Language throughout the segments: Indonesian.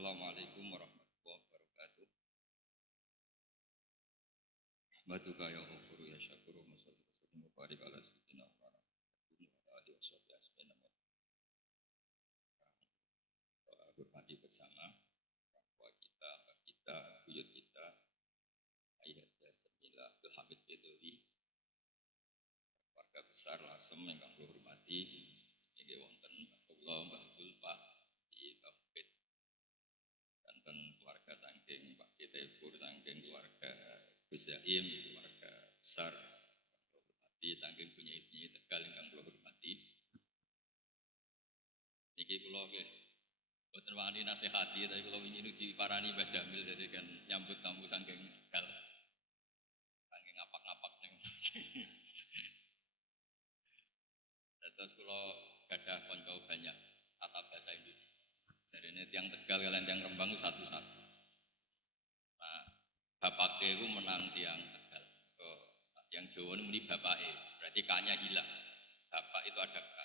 Assalamualaikum warahmatullahi wabarakatuh. Ahmaduka ya ghafuru ya syakuru wa salli wa sallim wa barik ala sayyidina wa ala alihi wa sahbihi ajmain. Hormati bersama orang tua kita, buyut kita, ayah dan Jamila Abdul Hamid Bedowi, keluarga besar Lasem yang kami hormati, inggih wonten Mbah Mbah Abdul Pak di Bapet, dan keluarga saking Pak Kitepur, saking keluarga Gus Zaim, keluarga besar kami hormati, saking punya Tegal yang kami hormati. Niki kula nggih boten wani nasihati, tapi kula wingi diparani Mbah Jamil dari kan nyambut tamu saking Tegal. Saking ngapak-ngapak ning. Terus kula gadah kanca banyak tata bahasa Indonesia. Jarene tiyang Tegal kalian tiyang Rembang satu-satu. Nah, bapake iku menang tiyang Tegal. Yang Jawa ini muni bapake, berarti kanya hilang. Bapak itu ada K.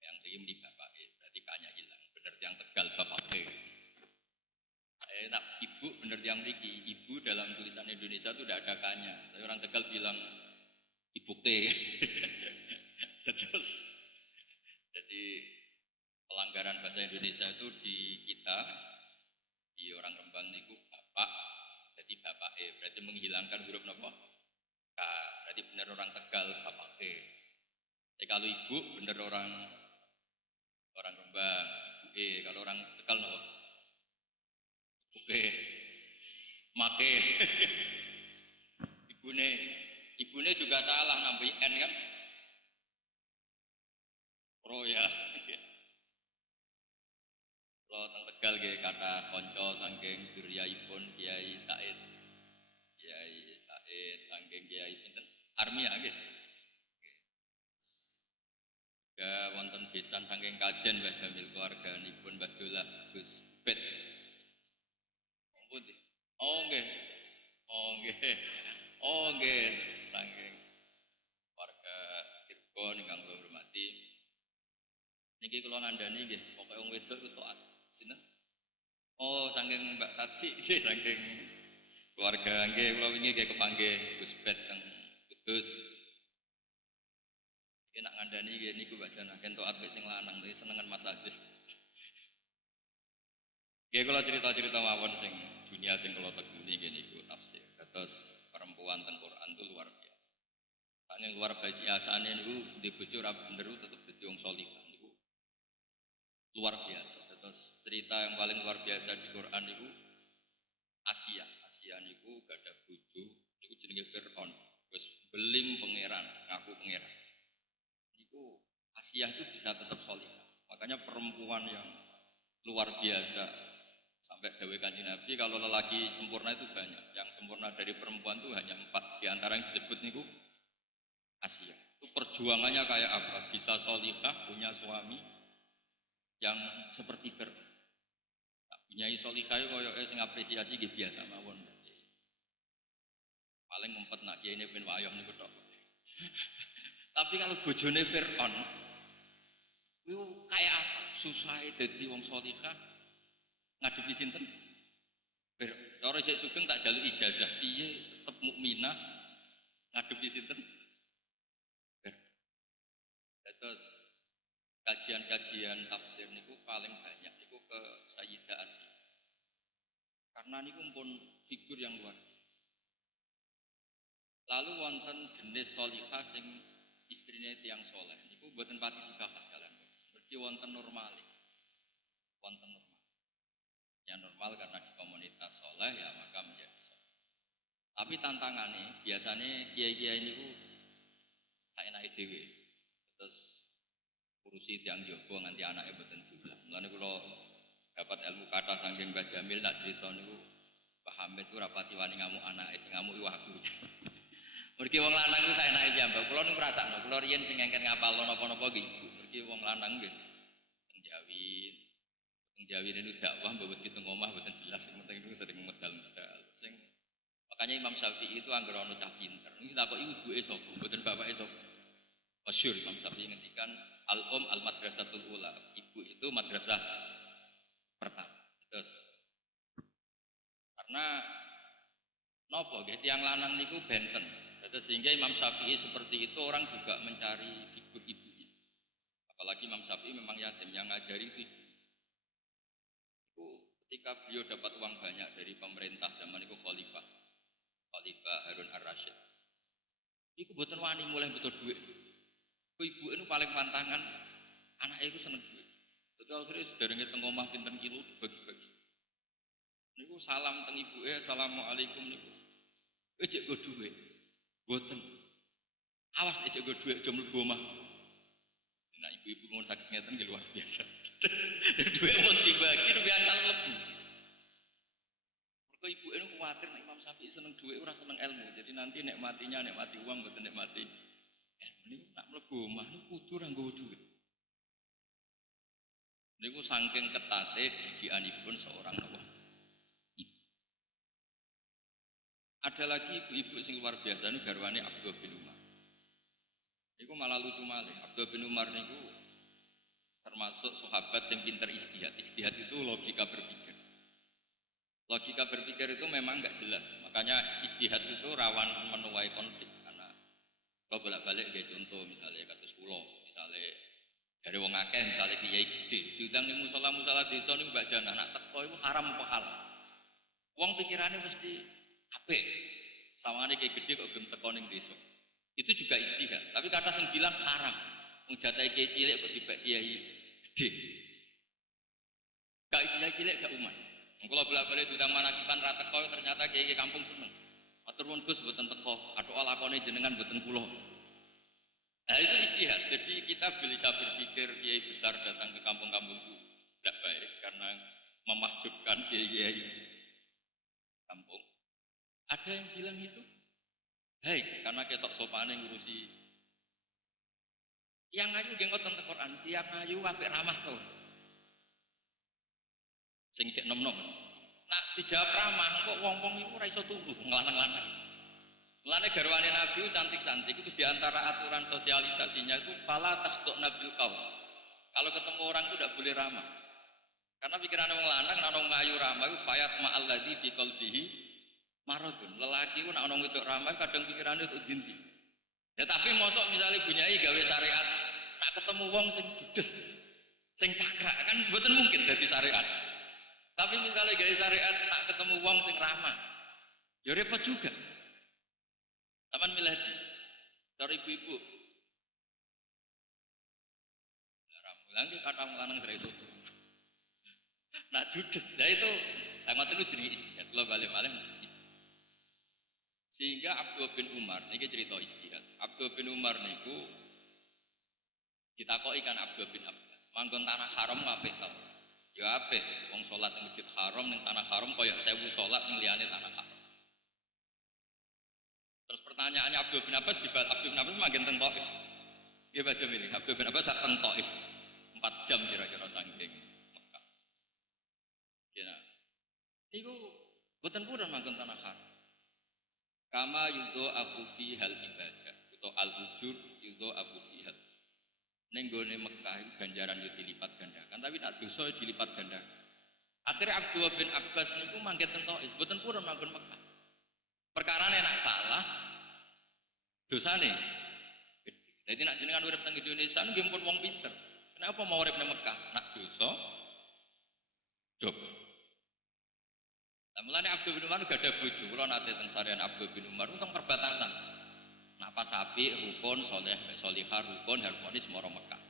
Yang Rim di bapake, berarti kanya hilang. Bener tiyang Tegal bapake. Nah, ibu bener tiyang mriki, ibu dalam tulisan Indonesia itu tidak ada kanya. Tapi orang Tegal bilang ibu T. Terus jadi pelanggaran bahasa Indonesia itu di kita, di orang Rembang itu bapak, jadi bapak E, berarti menghilangkan huruf apa? K, berarti benar orang Tegal bapak E. Jadi kalau ibu benar orang Rembang, ibu E, kalau orang Tegal apa? Ibu E, make. Ibune juga salah nambahin N kan? Roya. Kalau teng Tegal nggih kata konco saking duryaipun Kiai Said saking Kiai sinten Armia nggih. Juga wonten besan saking Kajen Mbah Jamil keluarganipun Mbah Dolah Gus Bet. Oh nggih saking keluarga Cirebon ingkang kula hormati. Niki kula ngandani nggih, pokoke wong wedok itu taat. Sinten? Oh, saking Mbak Tati, saking keluarga nggih kula wingi nggih kepanggih Gus Bet teng Kudus. Iki nak ngandani nggih niku Mbak Jana ken taat mek sing lanang tapi senengan Mas Aziz. Nggih kula cerita-cerita mawon sing dunia sing kula tekuni nggih niku tafsir. Terus perempuan teng Quran itu luar biasa. Saking luar biasane niku di bojo ra bener tetep dadi wong salihah. Luar biasa. Terus cerita yang paling luar biasa di Quran itu Asia niku gak ada bojo niku jenenge Fir'aun. Wis beling pangeran, ngaku pangeran. Niku Asia itu bisa tetap salihah. Makanya perempuan yang luar biasa sampai dawuh Kanjeng Nabi kalau lelaki sempurna itu banyak. Yang sempurna dari perempuan itu hanya 4. Di antara yang disebut niku Asia. Itu perjuangannya kayak apa? Bisa salihah, punya suami yang seperti Fir'aun. Nah, punyai solihah koyo sing apresiasi nggih biasa mawon. Paling ngumpet nak kiai ini ben wayah niku tok. Tapi kalau bojone Fir'aun itu kayak apa? Susah dadi wong solihah ngadepi sinten? Fir'aun. Cara sik sugeng tak jaluk ijazah. Piye tetep mukminah ngadepi sinten? Fir'aun. Terus kajian-kajian tafsir niku paling banyak niku ke Sayyidah Asia. Karena niku pun figur yang luar biasa. Lalu wonten jenis solihah sing istrine tiyang soleh niku mboten pati dibahas kalian. Mergi wonten normal. Ya normal karena di komunitas soleh ya maka menjadi soleh. Tapi tantangannya biasanya kiai-kiai niku saenake dhewe. Terus urusi tiang jowo nganti anaknya boten jumlah. Mulane kula dapat ilmu kata saking Mbah Jamil nak cerita niku Pak Hamid ku rapati wani ngamuk anake sing ngamuk iku aku. Mergi wong lanang ku saenake piyambak. Kula niku ngrasakno, kula riyen sing engken ngapalno napa-napa nggih ibu. Mergi wong lanang nggih teng Jawi niku dakwah mbok wedi teng omah boten jelas sing penting niku sering medal-medal. Sing makanya Imam Syafi'i itu anggere ana cah pinter. Niki takoki ibuke sapa, boten bapake sapa. Masyhur Imam Syafi'i ngendikan al-madrasatul ula, ibu itu madrasah pertama. Terus Karena nopo nggih tiyang lanang niku benten. Sehingga Imam Syafi'i seperti itu orang juga mencari figur ibunya. Apalagi Imam Syafi'i memang yatim, yang ngajari itu ketika beliau dapat uang banyak dari pemerintah zaman itu Khalifah Harun Ar-Rasyid. Iku mboten wani mulai betul duit. Ibu itu paling pantangan, anaknya itu seneng duit. Jadi akhirnya sederenge teng omah pinten kilo bagi-bagi. Niku salam teng ibuke, assalamualaikum niku. Ejek go duit. Mboten. Awas ejek go duit aja mlebu omah. Nah ibu-ibu ngono sakit ngeten nggih luar biasa. Duit mun dibagi itu biasa mlebu. Mergo ibuke niku kuwatir nek Imam Syafi'i seneng duit ora seneng ilmu. Jadi nanti nek mati uang mboten nek mati. Niku nak mlebu omah niku kudu ora nggawa duit. Niku saking ketate didikanipun seorang apa? Ada lagi ibu-ibu sing luar biasa niku garwane Abdullah bin Umar. Niku malah lucu malih. Abdullah bin Umar niku termasuk sahabat yang pinter istihad. Istihad itu logika berpikir. Logika berpikir itu memang enggak jelas. Makanya istihad itu rawan menuai konflik karena kalau bolak-balik kayak contoh misalnya kados kula, misalnya dari wong akeh misalnya kiai gede diundang ning musala desa niku Mbak Jana nak teko iku haram apa halal. Wong pikirane mesti apik. Sawangane kiai gede kok gelem teko ning desa. Itu juga istihad. Tapi kata sing bilang haram. Wong jatahe kiai cilik kok dibek kiai gede. Gak kiai cilik gak umat. Kula bolak-balik diundang manakipan ra teko ternyata kiai kampung seneng. Matur nuwun Gus mboten teko, athuk lakone jenengan mboten kula. Nah itu istihad. Jadi kita bisa berpikir kiai besar datang ke kampung-kampung itu tidak baik karena memahjubkan kiai kampung. Ada yang bilang itu baik karena ketok sopane ngurusi. Yang ayu nggih ngoten teng Quran, tiyang ayu apik ramah to. Sing cek nom-nom. Nak dijawab ramah kok wong-wong iku ora iso turu nglanang-lanang. Mulane garwane Nabi cantik-cantik itu diantara aturan sosialisasinya itu fala takhtu nabil qaul. Kalau ketemu orang itu tidak boleh ramah. Karena pikiran wong lanang nek ana ayu ramah iku fayat ma'alladzi fi qalbihi maradun. Lelaki ku nek ana wedok ramah kadang pikirane untuk dindi. Ya tapi mosok misalnya bunyai gawe syariat, nak ketemu wong sing judes, sing cakrak kan mboten mungkin dadi syariat. Tapi misalnya gawe syariat nak ketemu wong sing ramah, ya repot juga. Taman milih di dari ibu-ibu. Rambulan ki kadang lanang serai soto. Nah judes, nah itu tanggot itu jenis istihad. Lo balik-balik istihad. Sehingga Abdullah bin Umar, ini cerita istihad. Abdullah bin Umar niku ditakoki kan Abdullah bin Abbas. Manggon tanah haram apik tau. Ya apik, wong salat ning masjid haram ning tanah haram kaya 1000 salat ning liyane tanah haram. Terus pertanyaannya Abdul bin Abbas Abdul bin Abbas makin teng Taif. Nggih baca milih Abdul bin Abbas sak teng Taif. 4 jam kira-kira saking Mekah. Ya. Niku boten purun manggon tanah haram. Kama yudo aku fi hal ibadah atau al ujur yudo aku fi hal. Ning gone Mekah itu ganjaran yo dilipat gandakan, tapi nek dosa dilipat gandakan. Akhirnya Abdul bin Abbas niku manggon teng Taif, boten purun manggon Mekah. Perkarane nek salah dosane gede. Jadi nak jenengan urip teng Indonesia nggih pun wong pinter. Kenapa mau urip nang Mekah? Nak dosa job. Lah mulane Abdul bin Umar gak ada bojo. Kula nate teng sarean Abdul bin Umar teng perbatasan. Nak pas api rukun saleh salihah rukun harmonis moro Mekah.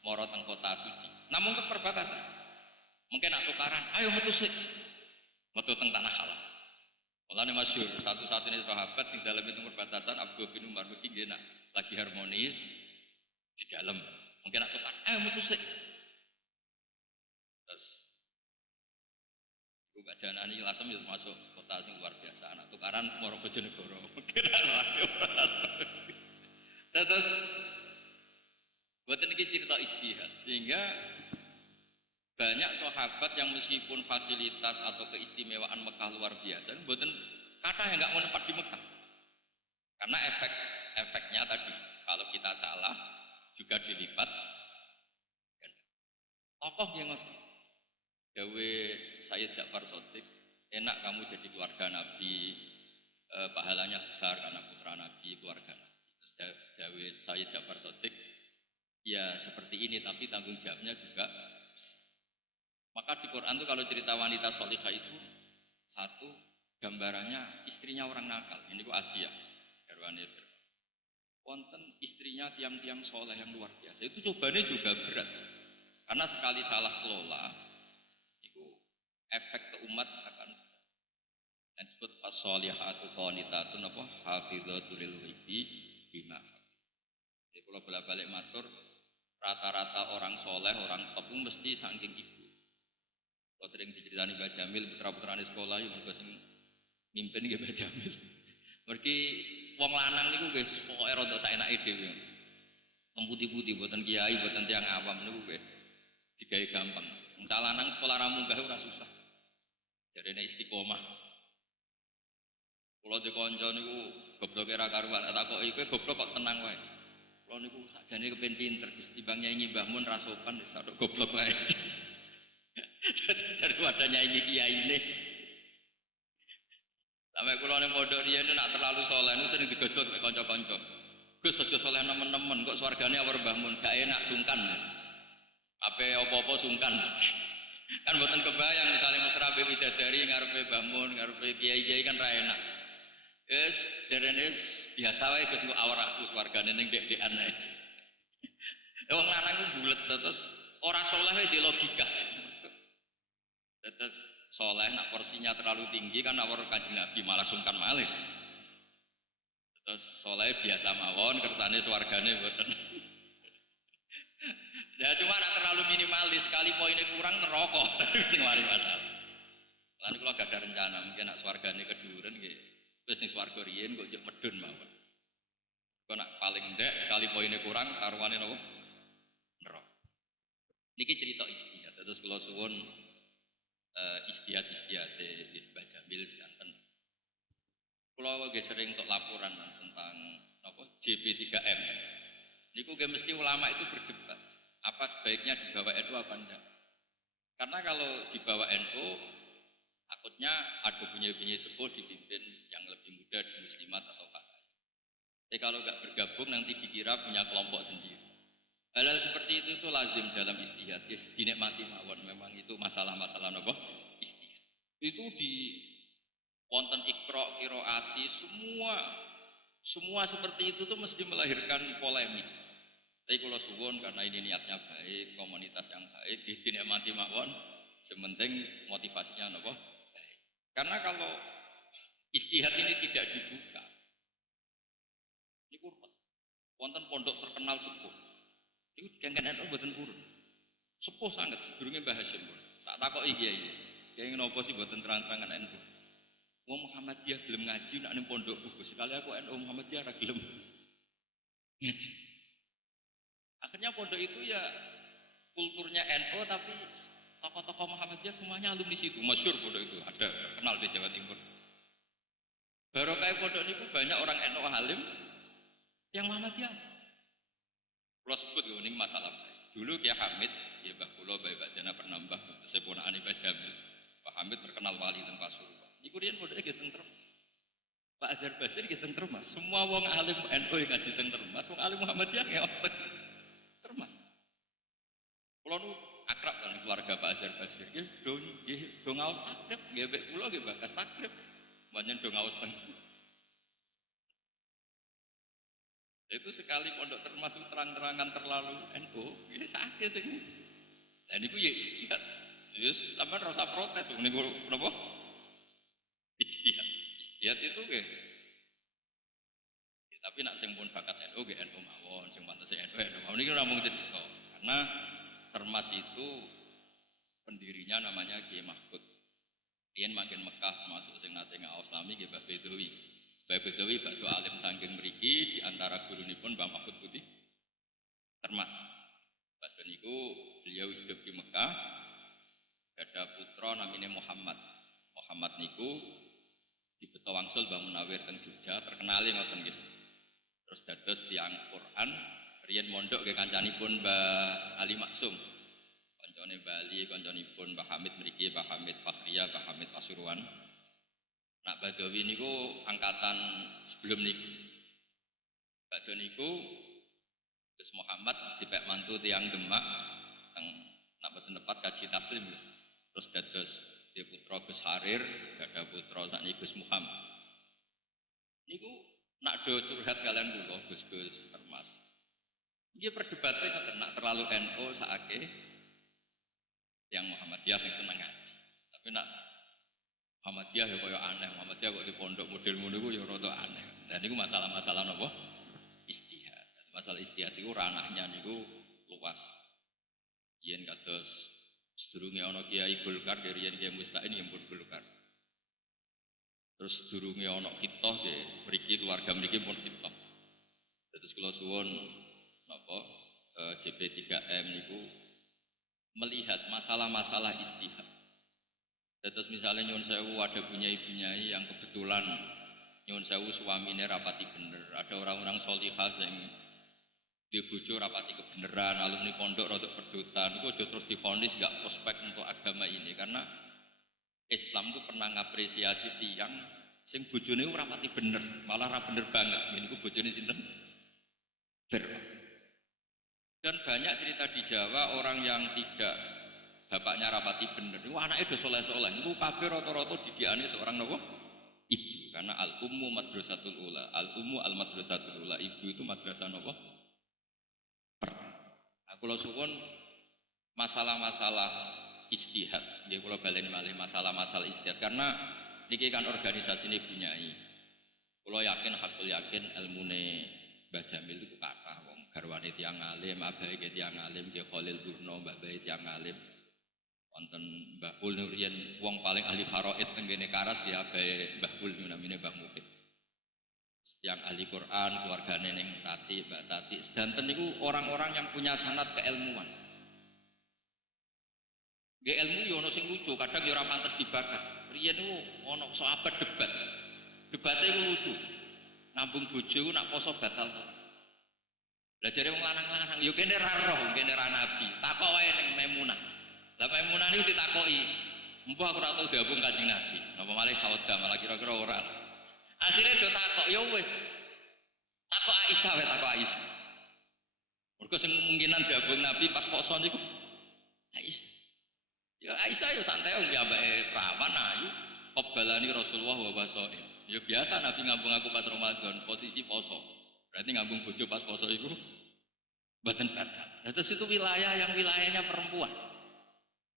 Moro teng kota suci. Namun ke perbatasan. Mungkin nak tukaran, ayo metu sik. Metu teng tanah halal. Mulane masyhur satu-satunya sahabat sing dalam itu perbatasan Abdul bin Umar mungkin nggih nak lagi harmonis di dalam. Mungkin nak tukar, ayo metu sik. Terus iku gak janani Lasem itu masuk kota sing luar biasa. Anak tukaran moro Bojonegoro. Mungkin terus boten iki cerita istihad sehingga banyak sahabat yang meskipun fasilitas atau keistimewaan Mekah luar biasa, boten kata yang nggak mau tempat di Mekah, karena efeknya tadi kalau kita salah juga dilipat. Tokoh yang gawe Sayyid Ja'far Shadiq enak kamu jadi keluarga Nabi, pahalanya besar karena putra Nabi, keluarga Nabi. Terus Jawa saya Ja'far Shadiq, ya seperti ini tapi tanggung jawabnya juga besar. Maka di Quran itu kalau cerita wanita sholihah itu satu gambarannya istrinya orang nakal. Ini ku Asia, garwane Fir'aun. Wonten istrinya tiang-tiang soleh yang luar biasa. Itu cobanya juga berat. Karena sekali salah kelola, itu efek ke umat akan dan disebut as-sholihatu qanitatun apa hafidzatul ghaibi bima. Jadi kalau bolak-balik matur rata-rata orang soleh, orang top itu mesti saking ibu. Kalau sering diceritani Mbak Jamil, putra-putrane sekolah itu juga sing mimpin nggih Mbak Jamil. Mergi wong lanang niku wis pokoke rada saenake dhewe. Putih-putih boten kiai, boten tiyang awam niku nggih digawe gampang. Wong lanang sekolah ra munggah ora susah. Jarene istiqomah. Kula di kanca niku gobloke ra karuan, tak takoki kowe goblok kok tenang wae. Kula niku sakjane kepen pinter Gus, timbang nyanyi Mbah Mun ra sopan wis sadok goblok wae. Jadi wadah nyanyi kiyaine. Sampai kula ning pondok riyen nak terlalu saleh niku sering digojlok mek kanca-kanca. Gus aja saleh nemen-nemen kok swargane awar Mbah Mun, gak enak sungkan. Ape apa-apa sungkan. Kan mboten kebayang misalnya mesra be widadari ngarepe Mbah Mun, ngarepe kiai-kiai kan ra enak. Wis derene biasa wae Gus engko awar aku swargane ning dek-dekan ae. Wong lanang ku bulet terus ora saleh wae di logika. Terus soleh nak porsinya terlalu tinggi kan awar Kanjeng Nabi malah sungkan malih. Terus soleh biasa mawon kersane swargane mboten. Ya cuma nak terlalu minimalis sekali poinnya kurang neraka sing mari masalah. Lan kula gak ada rencana mungkin nak swargane keduren nggih. Wis ning swarga riyen kok njuk medun mawon. Kok nak paling ndek sekali poinnya kurang taruhane napa? Neraka. Niki cerita istihad terus kula suwun istihad Mbah Jamil sedanten. Kula nggih sering untuk laporan tentang napa JP3M. Niku nggih mesti ulama itu berdebat, apa sebaiknya dibawa NU apa enggak. Karena kalau dibawa NU takutnya ada bunyi-bunyi sepuh dipimpin yang lebih muda di muslimat atau kakak. Tapi kalau enggak bergabung nanti dikira punya kelompok sendiri. Hal-hal seperti itu lazim dalam istihad. Yes, dinikmati mawon memang itu masalah-masalah napa istihad. Itu di wonten ikra qiraati semua seperti itu tuh mesti melahirkan polemik. Tapi kalau suwun karena ini niatnya baik, komunitas yang baik, dinikmati mawon, sementing motivasinya napa baik. Karena kalau istihad ini tidak dibuka, ini kurang. Wonten pondok terkenal sepuh. Iku dikengken NU mboten purun. Sepuh sangat sedurunge Mbah Hasyim. Tak takoki kiai. Kiai napa sih mboten terang-terangan NU? Wong Muhammadiyah gelem ngaji nak ning pondokku Gus. Sekali aku NU Muhammadiyah ora gelem ngaji. Akhirnya pondok itu ya kulturnya NU tapi tokoh-tokoh Muhammadiyah semuanya alumni situ. Masyhur pondok itu, ada terkenal di Jawa Timur. Barokah pondok niku banyak orang NU alim yang Muhammadiyah. Kalau sebut ini masalah dulu Kiai Hamid, ya Mbah Kula, Mbah Jana Pernambah, seponaan Mbah Jamil. Pak Hamid terkenal wali teng Pasuruan. Niku riyen pondhoke nggih teng Termas. Pak Azhar Basir nggih teng Termas. Semua wong alim NU yang ngaji teng Termas, wong alim Muhammadiyah nggih teng Termas. Kula nu akrab kan keluarga Pak Azhar Basir. Nggih do ngaos takrib, nggih mbek kula nggih bakas takrib. Banyak do ngaos teng. Itu sekali pondok termasuk terang-terangan terlalu NU, ini sakit sih. Dan itu ya istihad. Terus sampean rasa protes, niku napa? Istihad. Istihad itu nggih. Ya, tapi nak sing pun bakat NU nggih NU mawon, sing pantes NU mawon niki ora mung cerita. Karena Termas itu pendirinya namanya Kiai Mahfud. Yen manggen Mekah masuk sing nate ngaos Islami nggih Mbah Bedowi. Mbah Bedowi badhe alim saking mriki di antara gurunipun Mbah Mahfud Putih Termas. Badhe niku beliau hidup di Mekah, ada putra namanya Muhammad. Muhammad niku dibeto wangsul Mbah Munawir teng Jogja, terkenale ngoten nggih. Terus dados tiyang Quran, riyen mondok nggih kancanipun Mbah Ali Maksum. Kancane Bali, kancanipun Mbah Hamid mriki, Mbah Hamid Fakhri Satria, Pak Hamid Pasuruan. Nak Badawi niku angkatan sebelum niku. Badhe niku Gus Muhammad dipek mantu tiyang Demak teng nak boten tepat kaji taslim. Terus dados di putra Gus Harir, ada putra sakniki Gus Muhammad. Niku nak do curhat kalian kula Gus-gus Termas. Iki perdebate ngoten nak terlalu NU sakake yang Muhammadiyah sing seneng ngaji. Tapi nak Muhammadiyah ya kaya aneh, Muhammadiyah kok di pondok model ngono iku ya rada aneh. Dan niku masalah-masalah napa? Istihad. Masalah istihad iku ranahnya niku luas. Yen kados sedurunge ana Kiai Golkar dari yen Kiai Musta'in yang pun Golkar. Terus sedurunge ana khitoh nggih mriki keluarga mriki pun khitoh. Terus kula suwun napa JP3M niku melihat masalah-masalah istihad. Terus misalnya nyuwun sewu ada bunyai-bunyai yang kebetulan nyuwun sewu suamine rapati bener. Ada orang-orang solihah yang di bojo rapati kebeneran, alumni pondok rodok pedotan. Itu terus divonis gak prospek untuk agama ini karena Islam itu pernah ngapresiasi tiang sing bojone rapati bener, malah ra bener banget. Niku bojone sinten? Dan banyak cerita di Jawa orang yang tidak bapaknya rapati bener, itu anaknya udah soleh-soleh, itu kabeh rata-rata didikane seorang nopo? Ibu, karena al-ummu madrasatul ula, al-ummu al-madrasatul ula, ibu itu madrasah nopo? Aku lo suwun masalah-masalah istihad, ya kalau balen malih masalah-masalah istihad, karena niki kan organisasi ini bunyai, kalau yakin, hakul yakin ilmune Mbah Jamil itu kathah wong garwane tiyang alim, abahe tiyang alim, Ki Khalil Durno, Mbah Bae tiyang alim. Wonten Mbah Ul Nurian wong paling ahli faraid tenggene Karas ki abahe Mbah Ul namine Mbah Mufid. Yang ahli Quran, keluargane ning Tati, Mbak Tati, sedanten niku orang-orang yang punya sanad keilmuan. Nggih ilmu yo ono sing lucu, kadang yo ora pantes dibakas. Riyen niku ono sahabat debat. Debate iku lucu. Nambung bojo nak poso batal to. Lah jare wong lanang-lanang yo kene ra roh, kene ra nabi. Takok wae ning Maimunah. Lah Maimunah niku ditakoki, "Mbah aku ora tau diambung Kanjeng Nabi." Napa malih sauda malah kira-kira ora. Akhirnya do takok, ya wis. Takok Aisyah wae takok Aisyah. Mergo sing kemungkinan diambung Nabi pas poso niku Aisyah. Ya Aisyah ya santai wong ambake perawan ayu. Qabbalani Rasulullah wa basaim. Ya biasa Nabi ngambung aku pas Ramadan, posisi poso. Berarti ngambung bojo pas poso itu mboten batal. Terus itu wilayah yang wilayahnya perempuan.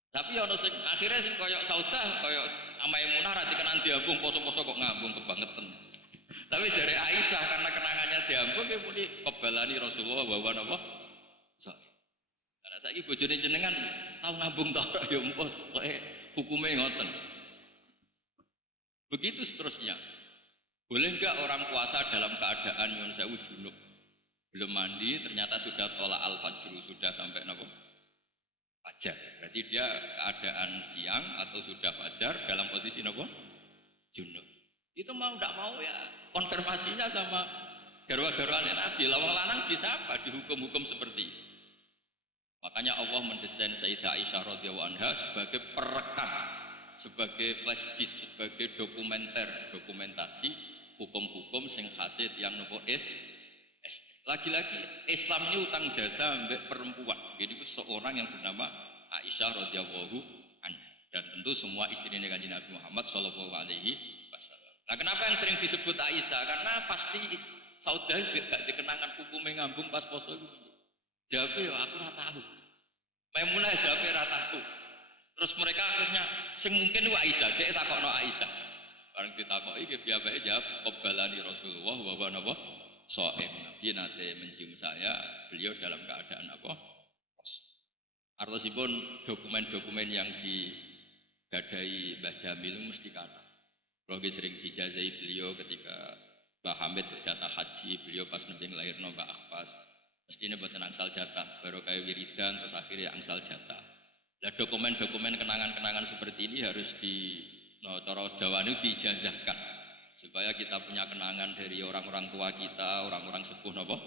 Tapi ono sing akhirnya sing koyok saudah, koyok Maimunah ra dikenan diambung poso-poso kok ngambung kebangetan. Tapi jare Aisyah karena kenangannya diambung ki muni kebalani Rasulullah wa napa? Karena saiki bojone jenengan tau ngambung ta ya empos pokoke hukume ngoten. Begitu seterusnya. Boleh enggak orang puasa dalam keadaan nyun sewu junub, belum mandi ternyata sudah tolak al-fajr, sudah sampai napa? Fajar. Berarti dia keadaan siang atau sudah fajar dalam posisi napa? Junub. Itu mau enggak mau ya konfirmasinya sama garwa-garwane Nabi. Lawang lanang bisa apa dihukum-hukum seperti itu. Makanya Allah mendesain Sayyidah Aisyah radhiyallahu anha sebagai perekam, sebagai flash disk, sebagai dokumentasi hukum-hukum sing hasil yang nopo lagi-lagi Islam ini utang jasa mbek perempuan. Jadi seorang yang bernama Aisyah radhiyallahu anha dan tentu semua istrinya Kanjeng Nabi Muhammad sallallahu alaihi wasallam. Nah, kenapa yang sering disebut Aisyah? Karena pasti saudah gak dikenangan hukumnya ngambung pas poso itu. Jawabnya ya aku ora tahu. Maimunah jawabnya ora tahu. Terus mereka akhirnya sing mungkin wa Aisyah, cek takokno Aisyah. Bareng ditakoki ki piyambake jawab qabbalani Rasulullah wa napa shaim. Nabi nate mencium saya, beliau dalam keadaan apa? Artosipun dokumen-dokumen yang digadai Mbah Jamil mesti kata. Kalau sering dijazai beliau ketika Mbah Hamid jatah haji, beliau pas nembe nglairno Mbah Akhbas. Mestine mboten angsal jatah, baru kayak wiridan terus akhirnya angsal jatah. Nah, dokumen-dokumen kenangan-kenangan seperti ini harus cara Jawa ini dijazahkan supaya kita punya kenangan dari orang-orang tua kita, orang-orang sepuh napa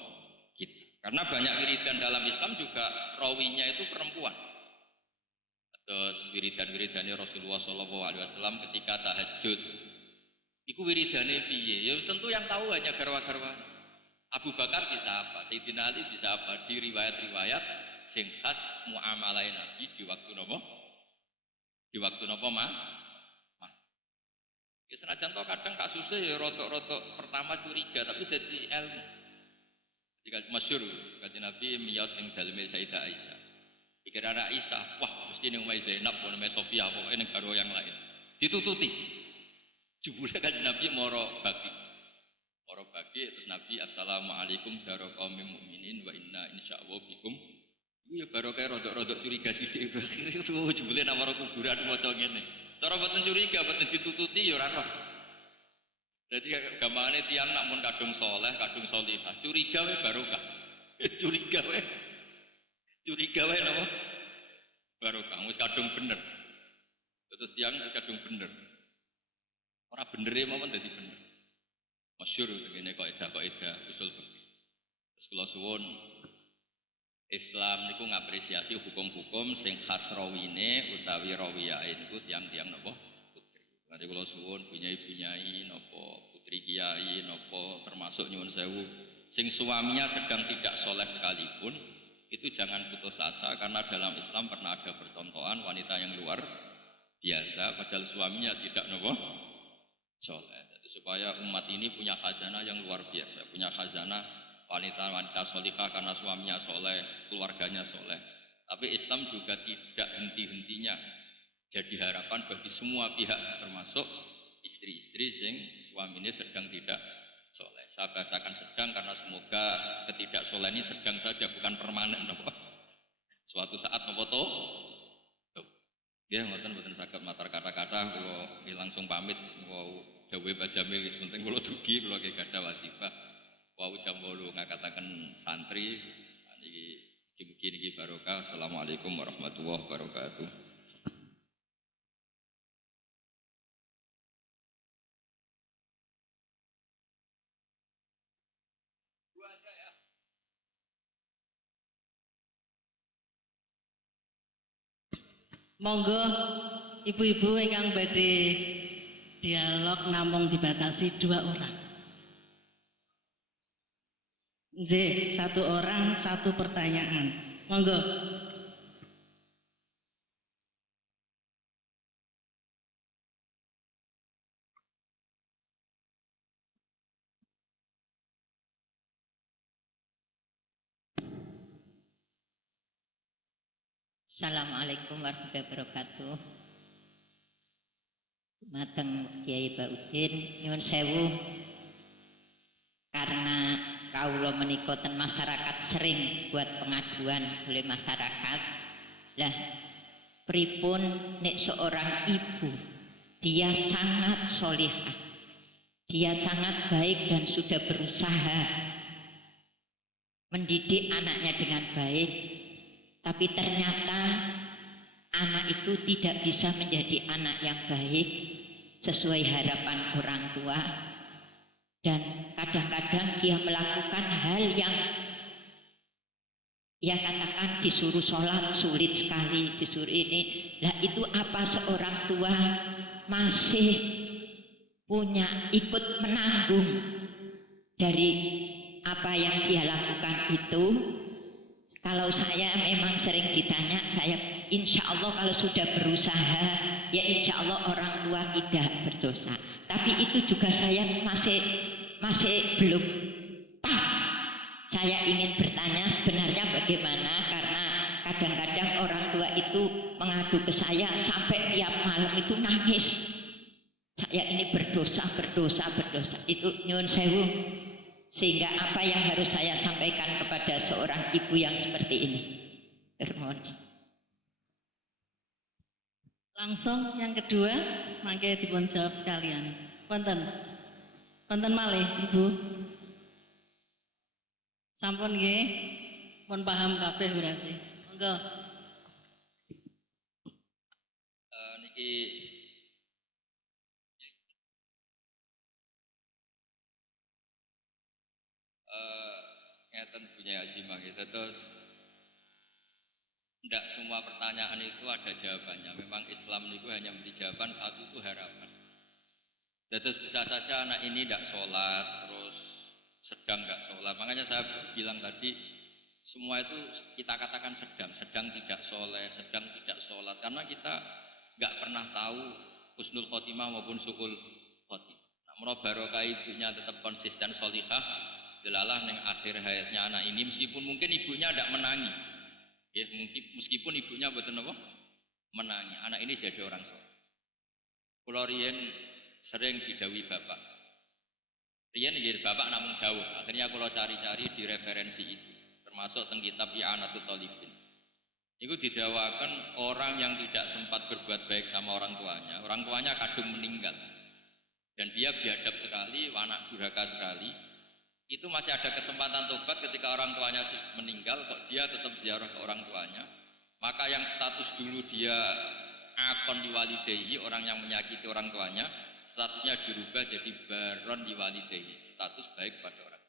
kita. Karena banyak wiridan dalam Islam juga rawinya itu perempuan. Terus wiridan-wiridane Rasulullah Shallallahu Alaihi Wasallam ketika tahajud. Iku wiridane piye? Ya tentu yang tahu hanya garwa-garwa. Abu Bakar bisa apa? Sayyidina Ali bisa apa? Di riwayat-riwayat sing khas muamalah Nabi di waktu nopo? Di waktu nopo mah? Ya senajan to kadang kasusnya ya rotok-rotok pertama curiga tapi dari ilmu. Jika masyhur kanjeng Nabi miyos ing daleme Sayyidah Aisyah. Pikir anak Aisyah, wah mesti ning omahe Zainab apa omahe Sofia pokoknya ning garwa yang lain. Ditututi. Jebule kanjeng Nabi moro bagi terus Nabi assalamualaikum daro qaumil mukminin wa inna insyaallah bikum. Iku ya barokah rodok-rodok curiga sithik itu jebule nang kuburan maca ngene. Cara mboten curiga mboten ditututi ya ora roh. Jadi gampangane tiyang nak mun kadung soleh, kadung solihah, curiga wae barokah. Curiga wae napa? Barokah wis kadung bener. Terus tiyang wis kadung bener. Ora benere mawon dadi bener. Masyhur ngene kaidah usul fikih. Terus kula suwun Islam niku ngapresiasi hukum-hukum sing khas rawine utawi rawiyae niku tiang-tiang napa? Nanti kalau suwun bunyai nopo putri kiai nopo termasuk nyuwun sewu sing suaminya sedang tidak soleh sekalipun itu jangan putus asa karena dalam Islam pernah ada percontohan wanita yang luar biasa padahal suaminya tidak nopo soleh. Jadi supaya umat ini punya khazanah yang luar biasa, punya khazanah wanita-wanita solihah karena suaminya soleh, keluarganya soleh. Tapi Islam juga tidak henti-hentinya jadi harapan bagi semua pihak termasuk istri-istri sing suaminya sedang tidak soleh. Saya bahasakan sedang karena semoga ketidaksoleh ini sedang saja bukan permanen nopo. Suatu saat nopo to. Ya mboten saged matar kata-kata kula langsung pamit wau dawuh Pak Jamil wis penting kula dugi kula ki gadah watifah. Wau jam 8 ngakataken santri niki mugi niki barokah. Assalamualaikum warahmatullahi wabarakatuh. Monggo ibu-ibu ingkang badhe dialog namung dibatasi 2 orang. Nggih, 1 orang 1 pertanyaan. Monggo. Assalamualaikum warahmatullahi wabarakatuh. Mateng Kiai Baudin nyuwun sewu karena kawula menika ten masyarakat sering buat pengaduan oleh masyarakat. Lah pripun nek seorang ibu dia sangat solihah, dia sangat baik dan sudah berusaha mendidik anaknya dengan baik, tapi ternyata anak itu tidak bisa menjadi anak yang baik sesuai harapan orang tua, dan kadang-kadang dia melakukan hal yang ya katakan disuruh sholat sulit sekali, disuruh ini. Lah itu apa seorang tua masih punya ikut menanggung dari apa yang dia lakukan itu? Kalau saya memang sering ditanya, saya insya Allah kalau sudah berusaha, ya insya Allah orang tua tidak berdosa. Tapi itu juga saya masih belum pas. Saya ingin bertanya sebenarnya bagaimana, karena kadang-kadang orang tua itu mengadu ke saya sampai tiap malam itu nangis. Saya ini berdosa. Itu nyuwun sewu. Sehingga apa yang harus saya sampaikan kepada seorang ibu yang seperti ini? Termohon. Langsung yang kedua, mangke dipun jawab sekalian. Wonten malih Ibu. Sampun nggih, pun paham kabeh berarti. Monggo. Niki ngeten punya azimah kita terus Tidak semua pertanyaan itu ada jawabannya. Memang Islam itu hanya memberi jawaban satu, itu harapan. Terus bisa saja anak ini tidak sholat, terus sedang tidak sholat. Makanya saya bilang tadi, semua itu kita katakan sedang tidak soleh, sedang tidak sholat. Karena kita nggak pernah tahu husnul khotimah maupun su'ul khotimah. Namun barokah ibunya tetap konsisten sholihah, delalah neng akhir hayatnya anak ini, meskipun mungkin ibunya tidak menangi. Ya, meskipun ibunya betul apa? Menangi. Anak ini jadi orang soleh. Kula riyen sering didawi bapak. Riyen jadi bapak namun dawuh. Akhirnya kula cari-cari di referensi itu, termasuk teng kitab I'anatul Talibin. Itu didawakan orang yang tidak sempat berbuat baik sama orang tuanya kadung meninggal. Dan dia biadab sekali, anak durhaka sekali. Itu masih ada kesempatan tobat ketika orang tuanya meninggal, kok dia tetap ziarah ke orang tuanya. Maka yang status dulu dia akon diwalidehi, orang yang menyakiti orang tuanya, statusnya dirubah jadi baron diwalidehi, status baik pada orang.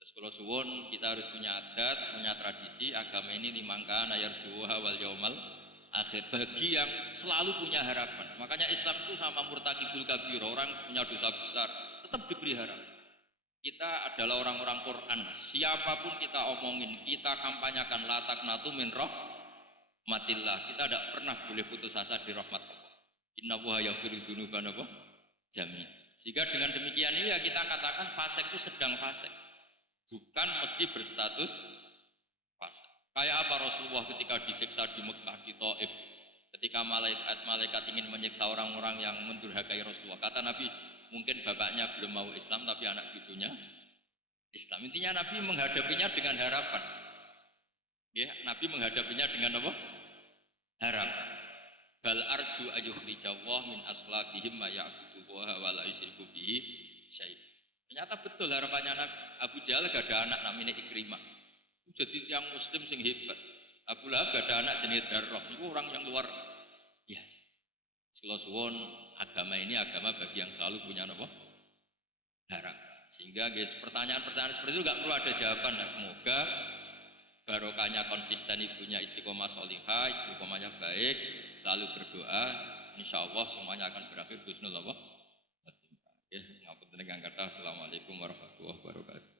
Terus kalau suwun, kita harus punya adat, punya tradisi. Agama ini limangka nayar juha wal yaumal akhir, bagi yang selalu punya harapan. Makanya Islam itu sama murtakibul kabir, orang punya dosa besar tetap diberi harapan. Kita adalah orang-orang Quran. Siapapun kita omongin, kita kampanyakan la taqnatu min rahmatillah. Kita tidak pernah boleh putus asa di rahmat Allah. Innallaha yaghfiru dzunuba jami'an. Sehingga dengan demikian ini ya kita katakan fasik itu sedang fasik, bukan mesti berstatus fasik. Kayak apa Rasulullah ketika disiksa di Mekah, di Taif, ketika malaikat ingin menyiksa orang-orang yang mendurhakai Rasulullah. Kata Nabi, mungkin bapaknya belum mau Islam tapi anak cucunya Islam. Intinya Nabi menghadapinya dengan harapan. Ya, Nabi menghadapinya dengan apa? Harapan. Bal arju ayyukhrijawah min aslabihim ma ya'budu wa la yusyriku bihi syai'. Ternyata betul harapannya Abu Jahal gak ada anak namanya Ikrimah. Jadi yang muslim sing hebat. Abu Lahab gak ada anak jenis Darrah. Itu orang yang luar biasa. Kalau suwon, agama ini agama bagi yang selalu punya apa? Harapan. Sehingga guys, pertanyaan-pertanyaan seperti itu gak perlu ada jawaban. Nah, semoga barokahnya konsisten, ibunya istiqomah sholihah, istiqomahnya baik, selalu berdoa, insya Allah semuanya akan berakhir husnul apa? Ya, ngapunten ingkang kathah. Assalamualaikum warahmatullahi wabarakatuh.